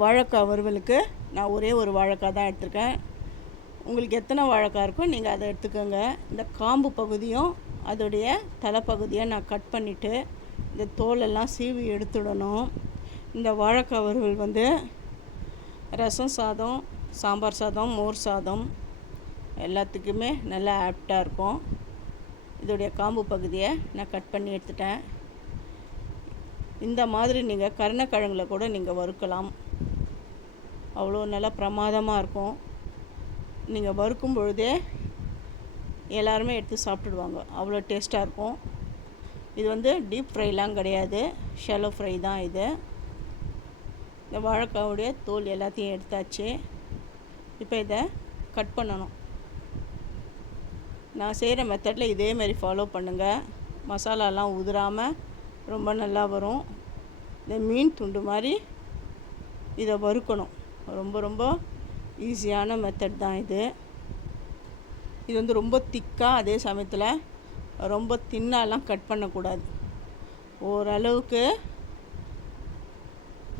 வாழைக்காய் வறுவலுக்கு நான் ஒரே ஒரு வாழைக்காய் தான் எடுத்திருக்கேன். உங்களுக்கு எத்தனை வாழைக்காய் இருக்கோ நீங்கள் அதை எடுத்துக்கோங்க. இந்த காம்பு பகுதியும் அதோடைய தலைப்பகுதியை நான் கட் பண்ணிவிட்டு இந்த தோலெல்லாம் சீவி எடுத்துடணும். இந்த வாழைக்காய் வறுவல் வந்து ரசம் சாதம், சாம்பார் சாதம், மோர் சாதம் எல்லாத்துக்குமே நல்லா ஆப்டாக இருக்கும். இதோடைய காம்பு பகுதியை நான் கட் பண்ணி எடுத்துட்டேன். இந்த மாதிரி நீங்கள் கருணக்கிழங்குல கூட நீங்கள் வறுக்கலாம். அவ்வளோ நல்லா பிரமாதமாக இருக்கும். நீங்கள் வறுக்கும் பொழுதே எல்லாருமே எடுத்து சாப்பிட்டுடுவாங்க. அவ்வளோ டேஸ்ட்டாக இருக்கும். இது வந்து டீப் ஃப்ரைலாம் கிடையாது, ஷாலோ ஃப்ரை தான் இது. இந்த வாழைக்காவுடைய தோல் எல்லாத்தையும் எடுத்தாச்சு. இப்போ இதை கட் பண்ணணும். நான் செய்கிற மெத்தடில் இதேமாரி ஃபாலோ பண்ணுங்கள். மசாலாலாம் உதிராமல் ரொம்ப நல்லா வரும். இந்த மீன் துண்டு மாதிரி இதை வறுக்கணும். ரொம்ப ரொம்ப ஈஸியான மெத்தட் தான் இது. இது வந்து ரொம்ப திக்காக, அதே சமயத்தில் ரொம்ப தின்னாலாம் கட் பண்ணக்கூடாது. ஓரளவுக்கு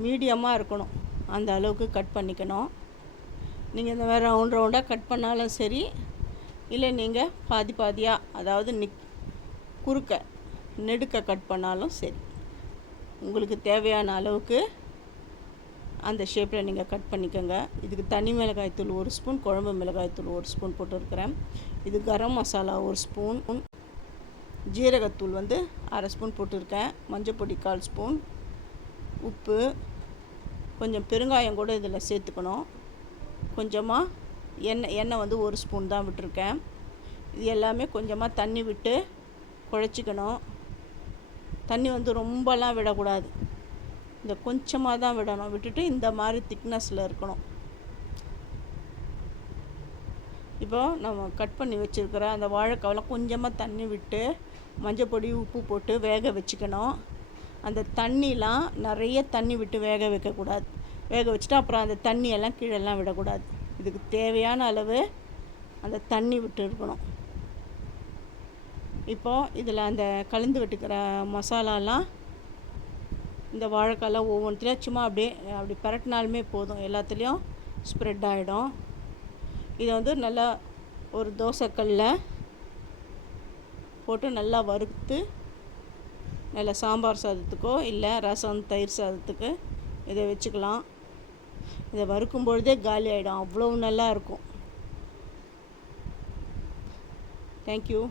மீடியமாக இருக்கணும், அந்த அளவுக்கு கட் பண்ணிக்கணும். நீங்கள் இந்த மாதிரி ரவுண்டாக கட் பண்ணாலும் சரி, இல்லை நீங்கள் பாதி பாதியாக, அதாவது குறுக்க நெடுக்க கட் பண்ணாலும் சரி, உங்களுக்கு தேவையான அளவுக்கு அந்த ஷேப்பில் நீங்கள் கட் பண்ணிக்கோங்க. இதுக்கு தனி மிளகாய்த்தூள் 1 ஸ்பூன், குழம்பு மிளகாய்த்தூள் 1 ஸ்பூன் போட்டுருக்கிறேன். இது கரம் மசாலா 1 ஸ்பூன், ஜீரகத்தூள் வந்து 1/2 ஸ்பூன் போட்டிருக்கேன், மஞ்சப்பொடி 1/4 ஸ்பூன், உப்பு, கொஞ்சம் பெருங்காயம் கூட இதில் சேர்த்துக்கணும். கொஞ்சமாக எண்ணெய் வந்து 1 ஸ்பூன் தான் விட்டுருக்கேன். இது எல்லாமே கொஞ்சமாக தண்ணி விட்டு குழச்சிக்கணும். தண்ணி வந்து ரொம்பலாம் விடக்கூடாது, இந்த கொஞ்சமாக தான் விடணும். விட்டுட்டு இந்த மாதிரி திக்னஸில் இருக்கணும். இப்போ நம்ம கட் பண்ணி வச்சுருக்கிற அந்த வாழைக்காவில் கொஞ்சமாக தண்ணி விட்டு மஞ்சப்பொடி உப்பு போட்டு வேக வச்சுக்கணும். அந்த தண்ணிலாம் நிறைய தண்ணி விட்டு வேக வைக்கக்கூடாது. வேக வச்சுட்டு அப்புறம் அந்த தண்ணியெல்லாம் கீழெல்லாம் விடக்கூடாது. இதுக்கு தேவையான அளவு அந்த தண்ணி விட்டு இருக்கணும். இப்போது இதில் அந்த கலந்து விட்டுக்கிற மசாலாலாம் இந்த வாழைக்காயில் ஒவ்வொன்றுத்தையும் சும்மா அப்படி பரட்டினாலுமே போதும், எல்லாத்துலேயும் ஸ்ப்ரெட் ஆகிடும். இதை வந்து நல்லா ஒரு தோசைக்கல்லில் போட்டு நல்லா வறுத்து, நல்லா சாம்பார் சாதத்துக்கோ இல்லை ரசம் தயிர் சாதத்துக்கு இதை வச்சுக்கலாம். இதை வறுக்கும் பொழுதே காலி ஆகிடும், அவ்வளோ நல்லா இருக்கும். தேங்க்யூ.